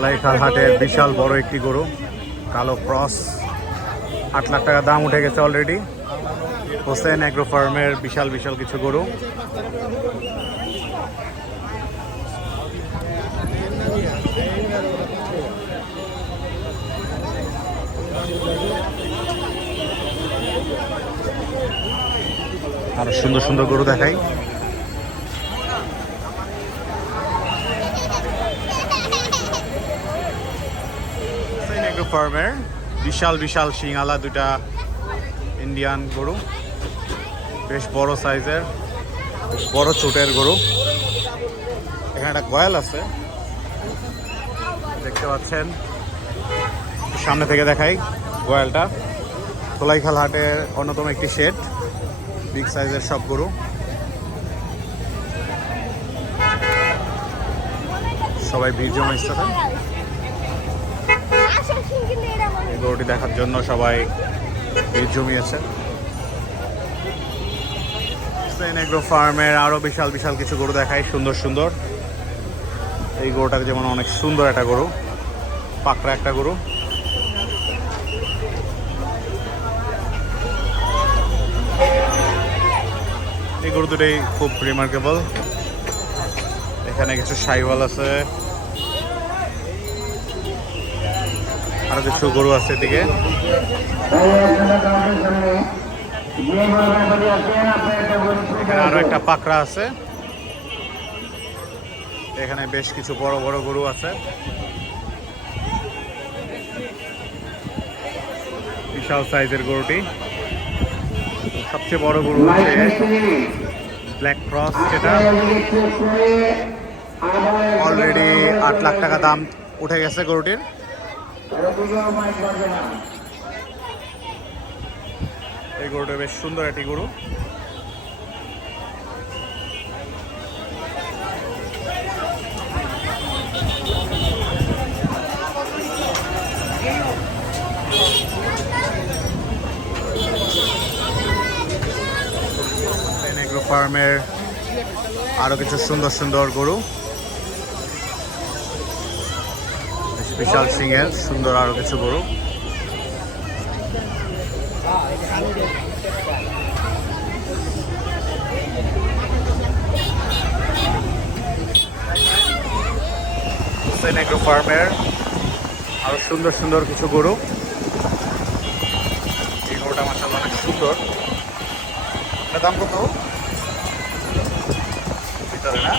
কলাইখাল হাটের বিশাল বড় একটি গরু। কালো ক্রস। আট লাখ টাকা দাম উঠে গেছে অলরেডি হোসেন অ্যাগ্রো ফার্মের বিশাল বিশাল কিছু গরু। আরও সুন্দর সুন্দর গরু দেখাই হোসেন এগ্রো ফার্মের বিশাল বিশাল শিঙালা দুটা ইন্ডিয়ান গরু। বেশ বড় সাইজের বড় চোটের গরু। এখানে একটা গয়াল আছে। দেখতে পাচ্ছেন। সামনে থেকে দেখাই গয়ালটা। খোলাইখাল হাটের অন্যতম একটি শেড বিগ সাইজের সব গরু। সবাই ভিড় এই গরুটি দেখার জন্য সবাই জমিয়েছে। এগ্রো ফার্মের আরও বিশাল বিশাল কিছু গরু দেখায় সুন্দর সুন্দর। এই গরুটা যেমন অনেক সুন্দর একটা গরু, পাকড়া একটা গরু। এই গরু দুটোই খুব রিমার্কেবল এখানে কিছু সাইওয়াল আছে। কিছু গরু আছে এদিকে। আরও একটা পাকড়া আছে। এখানে বেশ কিছু বড় বড় গরু আছে। বিশাল সাইজের গরুটি। সবচেয়ে বড় গরু হচ্ছে ব্ল্যাক ক্রস যেটা। অলরেডি আট লাখ টাকা দাম উঠে গেছে গরুটির। এই গরুটা বেশ সুন্দর একটি গরু। ফার্মের আরও কিছু সুন্দর সুন্দর গরু। স্পেশাল সিংয়ের সুন্দর আরও কিছু এগ্রো ফার্মের সুন্দর সুন্দর কিছু গরু। এই গরুটা অনেক সুন্দর। দাম কত? ভিতরে না?